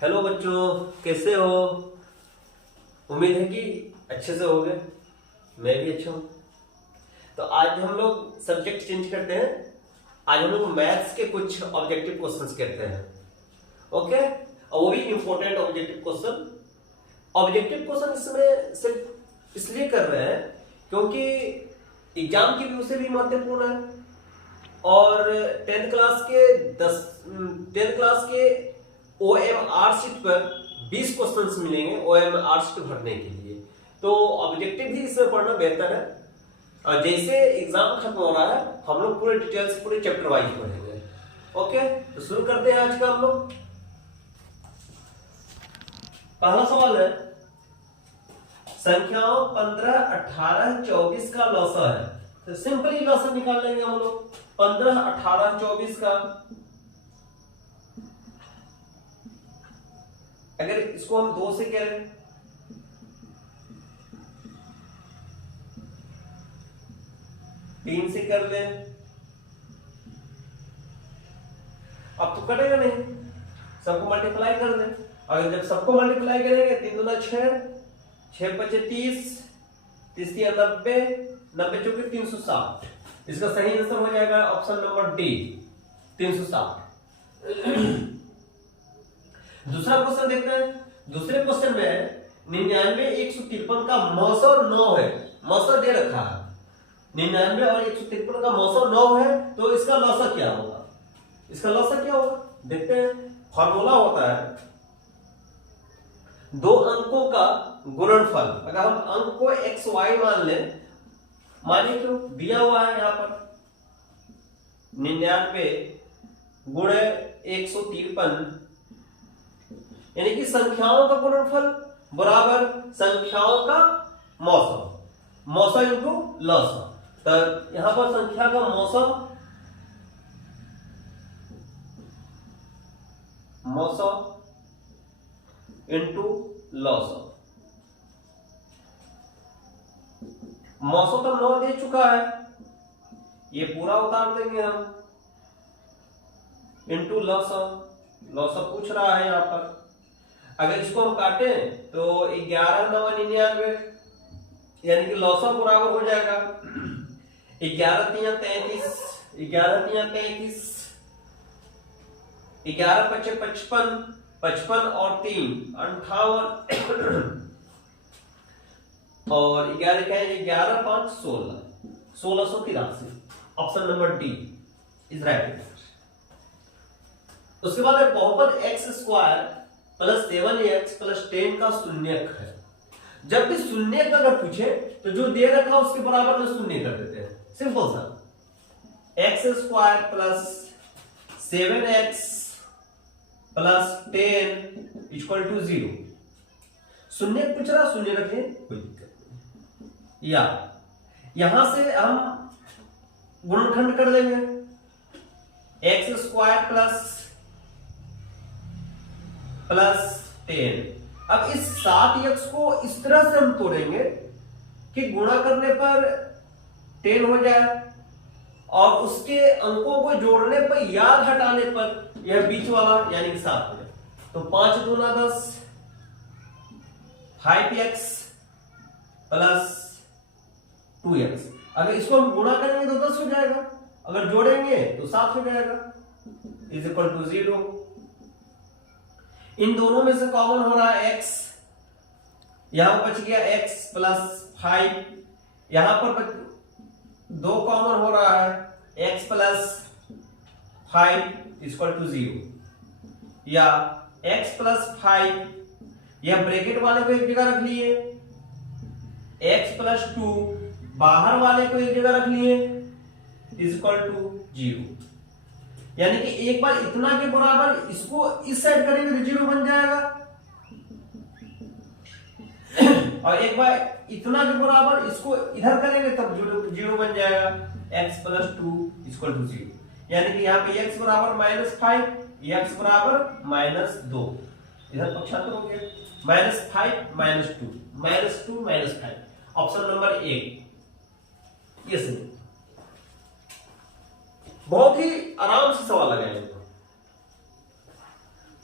Hello बच्चों, कैसे हो? उम्मीद है कि अच्छे से होगे। मैं भी अच्छा हूँ। तो आज हम लोग सब्जेक्ट चेंज करते हैं। आज हम लोग मैथ्स के कुछ ऑब्जेक्टिव क्वेश्चंस करते हैं। ओके, और वो भी important objective question. Objective question इसमें सिर्फ इसलिए कर रहे हैं क्योंकि एग्जाम की व्यू से भी महत्वपूर्ण है। और 10th क्लास के OMR शीट पर 20 क्वेश्चंस मिलेंगे OMR शीट भरने के लिए। तो ऑब्जेक्टिव भी इसमें पढ़ना बेहतर है। और जैसे एग्जाम खत्म हो रहा है हम लोग पूरे डिटेल्स पूरे चैप्टर वाइज पढ़ेंगे। ओके, तो शुरू करते हैं आज का हम लोग। पहला सवाल है, संख्याओं 15, 18, 24 का लॉसा है। तो सिंपली लॉसा निकाल लेंगे हम लोग। 15, 18, 24 का अगर इसको हम 2 से करें, तीन से कर लें, अब तो कटेगा नहीं, सबको मल्टीप्लाई कर दें। अगर जब सबको मल्टीप्लाई करेंगे 3 दूना 6, 6 पचे 30, 30 या 90, 90 चौके 360। इसका सही आंसर हो जाएगा ऑप्शन नंबर डी, 360। दूसरा क्वेश्चन देखते हैं। दूसरे क्वेश्चन में 99, 153 का मौसर 9 है। मौसर दे रखा है 99 और 153 का मौसर 9 है। तो इसका लॉसा क्या होगा? इसका लॉसा क्या होगा देखते हैं। फॉर्मूला होता है दो अंकों का गुणनफल। अगर हम अंक को XY मान लें, मानिए क्यों दिया हुआ है यहां पर 99 गुणे 153, यानी कि संख्याओं का गुणनफल बराबर संख्याओं का मौसम। मौसम इंटू लॉसा। तो यहां पर संख्या का मौसम इंटू लॉसा। मौसम तो 9 दे चुका है, ये पूरा उतार देंगे हम, इंटू लॉसा। लॉसा पूछ रहा है यहां पर। अगर इसको हम काटें तो 11, 9, 99, यानी कि लॉसा बराबर हो जाएगा 11 तिया 33, 11 तिया 33, 11 पचे 55, 55 और 3 58, और 11 क्या है 11 5 16, 1683। Option number D is right answer. उसके बाद बहुपद x² प्लस 7x प्लस 10 का शून्यक है। जब भी शून्यक अगर पूछे तो जो दे रखा उसके बराबर में शून्य कर देते हैं। सिंपल सा, x² plus 7x plus 10 equal to 0। शून्य पूछ रहा, शून्य रखें, कोई दिक्कत नहीं। या यहां से हम गुणनखंड कर लेंगे x² प्लस 10। अब इस 7x को इस तरह से हम तोड़ेंगे कि गुणा करने पर 10 हो जाए और उसके अंकों को जोड़ने पर, याद हटाने पर यह बीच वाला यानी कि 7 हो जाए। तो 5 दूना 10, 5x प्लस 2x। अगर इसको हम गुणा करेंगे तो 10 हो जाएगा, अगर जोड़ेंगे तो 7 हो जाएगा, इज इक्वल टू 0। इन दोनों में से कॉमन हो रहा है x, यहां बच गया x प्लस 5, यहां पर 2 कॉमन हो रहा है x प्लस 5 इक्वल टू 0, या x प्लस 5, यह ब्रैकेट वाले को एक जगह रख लिए, x प्लस 2 बाहर वाले को एक जगह रख लिए, इज इक्वल टू 0। यानी कि एक बार इतना के बराबर इसको इस साइड करेंगे तो 0 बन जाएगा, और एक बार इतना के बराबर इसको इधर करेंगे तब 0 बन जाएगा, x प्लस 2 इक्वल टू 0। यानी कि यहाँ पे x बराबर -5, x बराबर -2, इधर पक्षांतर हो गया, -5 -2, -2 -5। ऑप्शन नंबर ए ये सही। बहुत ही आराम से सवाल लगाए,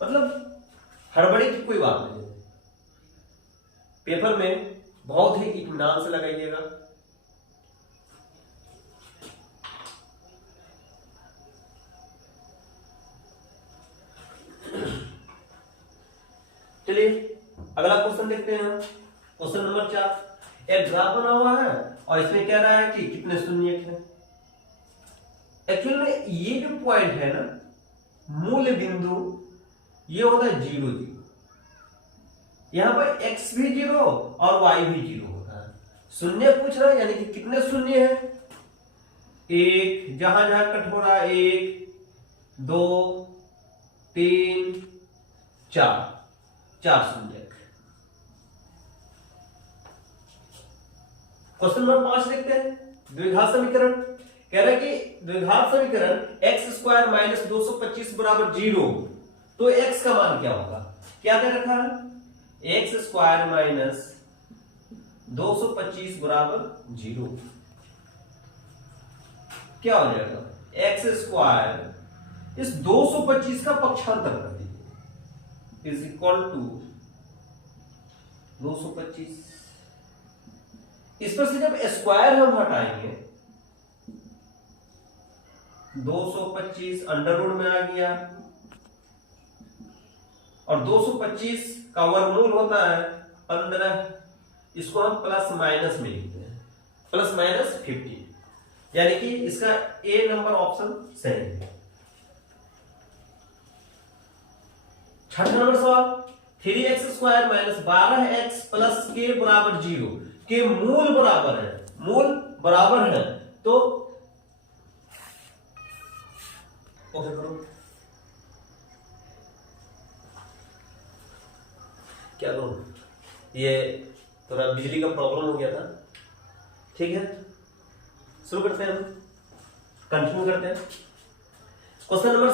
मतलब हड़बड़ी की कोई बात नहीं है, पेपर में बहुत ही इत्मीनान से लगाइएगा। चलिए अगला क्वेश्चन देखते हैं। क्वेश्चन नंबर 4, एक ग्राफ बना हुआ है और इसमें कह रहा है कि कितने शून्य हैं। एक्चुअल में ये जो पॉइंट है ना, मूल बिंदु ये होता है 0 0। यहां पर x भी 0 और y भी 0 होता है। शून्य पूछ रहा है यानी कि कितने शून्य है, एक, जहां जहां कट हो रहा है 1 2 3 4 शून्य। क्वेश्चन नंबर 5 देखते हैं। द्विघात समीकरण कह रहा है कि द्विघात समीकरण x² माइनस 225 बराबर 0, तो x का मान क्या होगा? क्या दे रखा है? x² माइनस 225 बराबर 0, क्या हो जाएगा? x² इस 225 का पक्षांतर कर दीजिए इज इक्वल टू 225। इस पर से जब स्क्वायर हम हटाएंगे 225 अंडर रूट में आ गया, और 225 का वर्गमूल होता है 15, इसको हम प्लस माइनस में लिखते हैं, प्लस माइनस 50, यानी कि इसका ए नंबर ऑप्शन सही है। छठा नंबर सवाल, 3x² माइनस 12x प्लस के बराबर 0 के मूल बराबर है, मूल बराबर है, तो ओके करो। क्या करूं, ये थोड़ा बिजली का प्रॉब्लम हो गया था। ठीक है, शुरू करते हैं, कंटिन्यू करते हैं। क्वेश्चन नंबर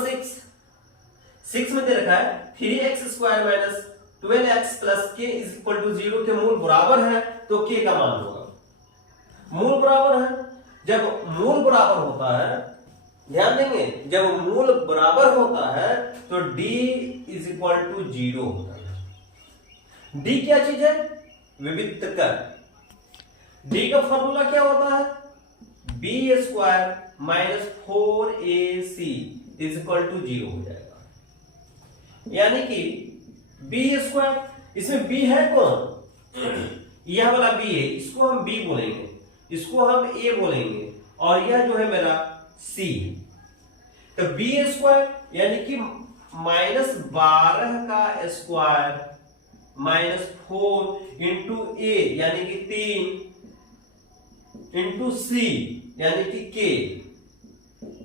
6 में दे रखा है 3x² माइनस 12x प्लस के इज इक्वल टू 0 के मूल बराबर है, तो के का मान होगा। मूल बराबर है, जब मूल बराबर होता है, ध्यान देंगे, जब मूल बराबर होता है तो d इज इक्वल टू 0 होता है। d क्या चीज है? विविक्तकर। d का फॉर्मूला क्या होता है? b² minus 4ac is equal to 0 हो जाएगा। यानी कि b², इसमें b है कौन? यह वाला b है, इसको हम b बोलेंगे, इसको हम a बोलेंगे, और यह जो है मेरा c है। तो b² यानी कि माइनस 12 का स्क्वायर माइनस 4 इंटू a यानी कि 3 इंटू c यानी कि k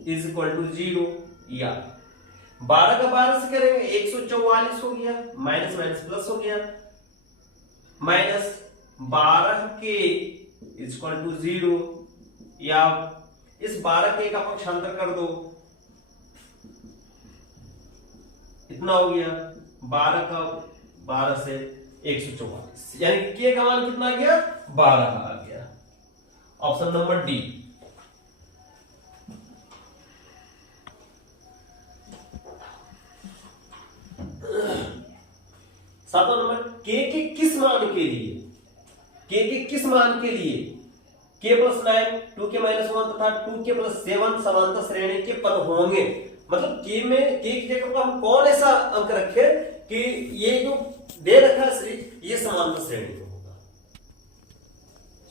इज इक्वल टू 0, या 12 का 12 से करेंगे 144 हो गया, माइनस माइनस प्लस हो गया, माइनस 12 के इज इक्वल टू 0, या इस 12 के का पक्षांतर कर दो, इतना हो गया 12 का 12 से 144, यानी के का मान कितना आ गया? 12 आ गया। Option number D. सातवां नंबर, के किस मान के लिए, के किस मान के लिए k प्लस 9, 2k माइनस 1 तथा 2k प्लस 7 समांतर श्रेणी के पद होंगे। मतलब k में k की जगह पर हम कौन ऐसा अंक रखे कि ये जो दे रखा है सीरीज, ये समांतर श्रेणी में होगा।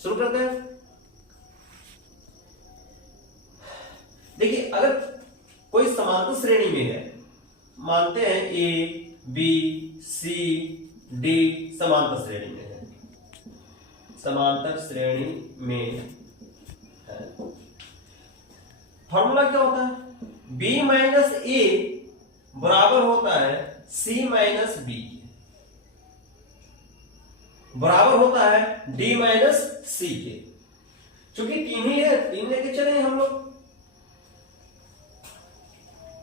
शुरू करते हैं। देखिए, अगर कोई समांतर श्रेणी में है, मानते हैं a b c d समांतर श्रेणी में है, समांतर श्रेणी में है, फॉर्मूला क्या होता है? b माइनस a बराबर होता है c माइनस b, बराबर होता है d माइनस c के। चूंकि तीन ही है, तीन लेके चले हम लोग।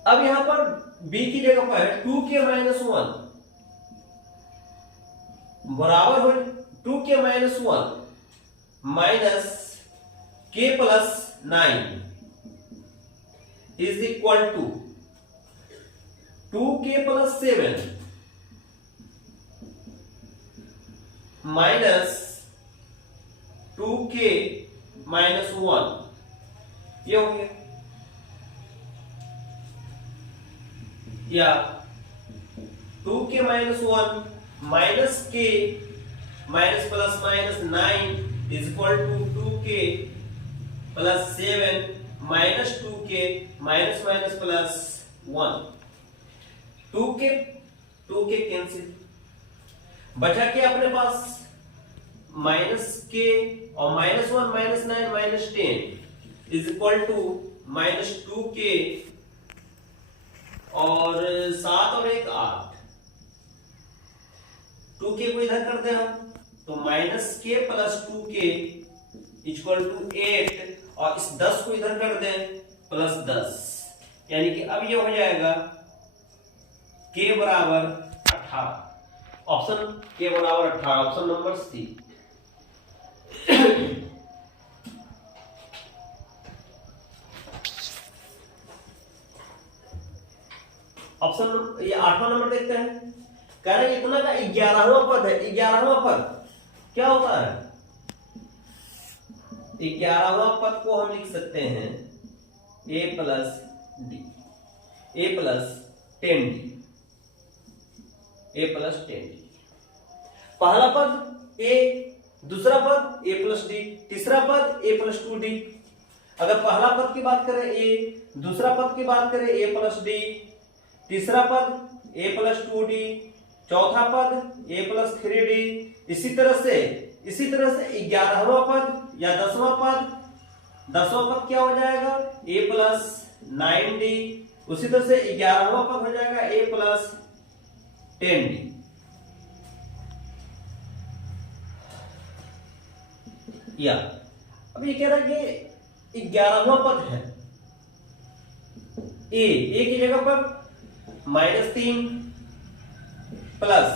अब यहां पर b की जगह पर है 2k माइनस 1 बराबर हो 2k minus 1 minus k plus 9 is equal to 2k plus 7 minus 2k minus 1 ये हो गया, या 2k minus 1 minus k minus plus minus 9 is equal to 2k plus 7 minus 2k minus minus plus 1, 2k cancel, बचा क्या अपने पास minus K और minus 1 minus 9 minus 10 is equal to minus 2k और 7 और 1 8, 2k को इधर कर दे हम तो माइनस के प्लस 2k इक्वल टू 8 और इस 10 को इधर कर दें प्लस 10, यानी कि अब ये हो जाएगा k बराबर 18, ऑप्शन के बराबर 18, ऑप्शन नंबर सी। ऑप्शन ये 8वां नंबर देखते हैं, कह रहे इतना का 11वां पद है, 11वां पद क्या होता है, 11वां पद को हम लिख सकते हैं a plus D, a plus 10d, a plus 10d, पहला पद a, दूसरा पद a प्लस डी, तीसरा पद a प्लस 2d, अगर पहला पद की बात करें a, दूसरा पद की बात करें a प्लस डी, तीसरा पद a प्लस 2d, चौथा पद a प्लस 3d, इसी तरह से 11वां पद या 10वां पद क्या हो जाएगा a प्लस 9d, उसी तरह से 11वां पद हो जाएगा a प्लस 10d। या अब ये कह रहा है कि 11वां पद है a की जगह पर -3 प्लस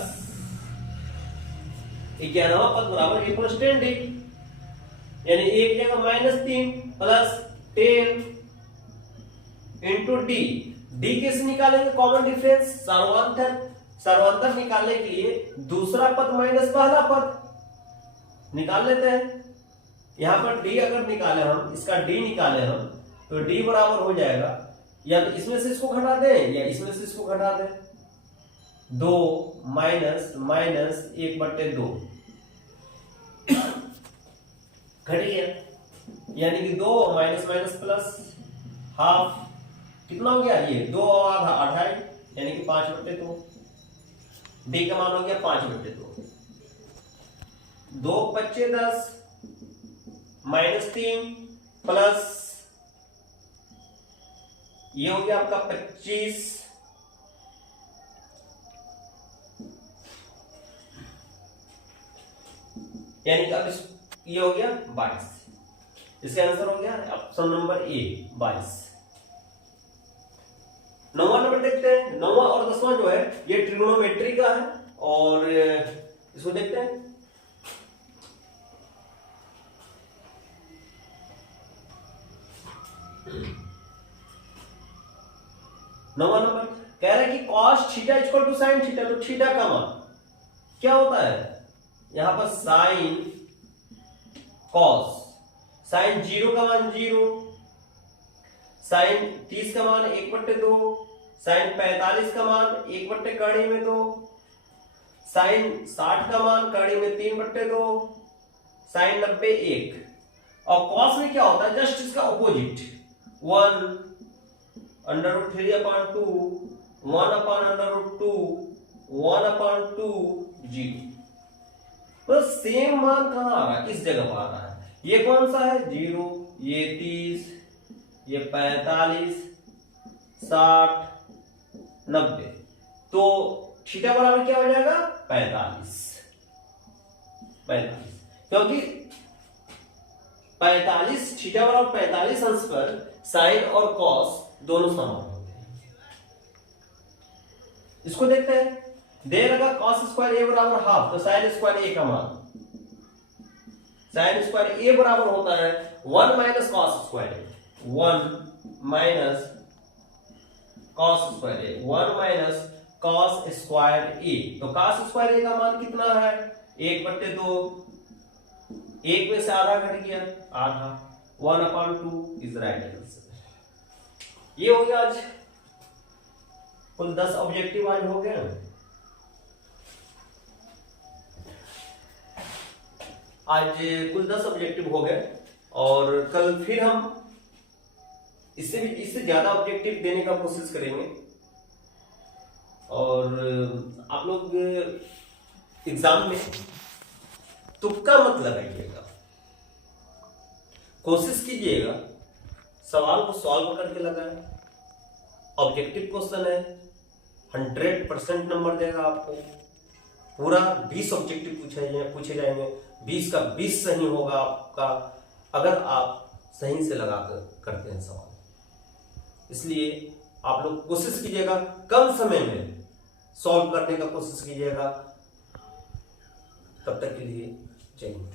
11वां पद बराबर a प्लस 10d, यानी a की जगह -3 प्लस 10 इंटू डी, डी कैसे निकालेंगे, कॉमन डिफरेंस, सर्वांतर निकालने के लिए दूसरा पद माइनस पहला पद निकाल लेते हैं। यहां पर डी अगर निकाले हम, इसका डी निकाले हम तो डी बराबर हो जाएगा, या तो इसमें से इसको घटा दें या इसमें से इसको घटा दें, 2 माइनस माइनस 1/2 घट गया, यानी कि 2 माइनस माइनस प्लस हाफ, कितना हो गया ये 2 और आधा 2.5, यानी कि 5/2, डी का मान हो गया 5/2, 2 × 10 -3 प्लस ये हो गया आपका 25, यानी कि अब ये हो गया 22, इसका आंसर हो गया ऑप्शन नंबर ए 22। 9वां नंबर देखते हैं, 9वां और 10वां जो है ये ट्रिग्नोमेट्री का है और इसको देखते हैं। नौवां नंबर कह रहा है कि cos theta equal to sin theta, तो थीटा का मान क्या होता है, यहां पर sin cos, sin 0 का मान 0, sin 30 का मान 1/2, sin 45 का मान 1/2, sin 60 का मान कड़ी में 3/2, sin 90 1, और cos में क्या होता है जस्ट इसका ऑपोजिट, 1 √3/2, 1/√2, 1/2, 0, तो सेम मान कहां आ रहा है, इस जगह पर आ रहा है, ये कौन सा है 0, ये 30, ये 45, 60, 90, तो थीटा बराबर क्या हो जाएगा 45, क्योंकि 45 थीटा बराबर 45 अंश पर साइन और कॉस दोनों समान होते हैं। इसको देखते हैं, दे रखा cos स्क्वायर a बराबर हाफ, तो साइन स्क्वायर a का मान, साइन स्क्वायर a बराबर होता है 1 minus cos square a, 1 minus cos square a, 1 minus cos square a, तो cos स्क्वायर a का मान कितना है 1/2, 1 में से आधा घट गया, आधा, 1/2 इज राइट आंसर। ये हो गया आज कुल 10 ऑब्जेक्टिव आज हो गए। आज कुल 10 ऑब्जेक्टिव हो गए और कल फिर हम इससे ज्यादा ऑब्जेक्टिव देने का कोशिश करेंगे। और आप लोग एग्जाम में तुक्का मत लगाइएगा, कोशिश कीजिएगा सवाल को सॉल्व करके लगाएं। ऑब्जेक्टिव क्वेश्चन है, 100% नंबर देगा आपको। पूरा 20 ऑब्जेक्टिव पूछे जाएंगे, 20 का 20 सही होगा आपका, अगर आप सही से लगाकर करते हैं सवाल। इसलिए आप लोग कोशिश कीजिएगा कम समय में सॉल्व करने का कोशिश कीजिएगा। तब तक के लिए जय हिंद।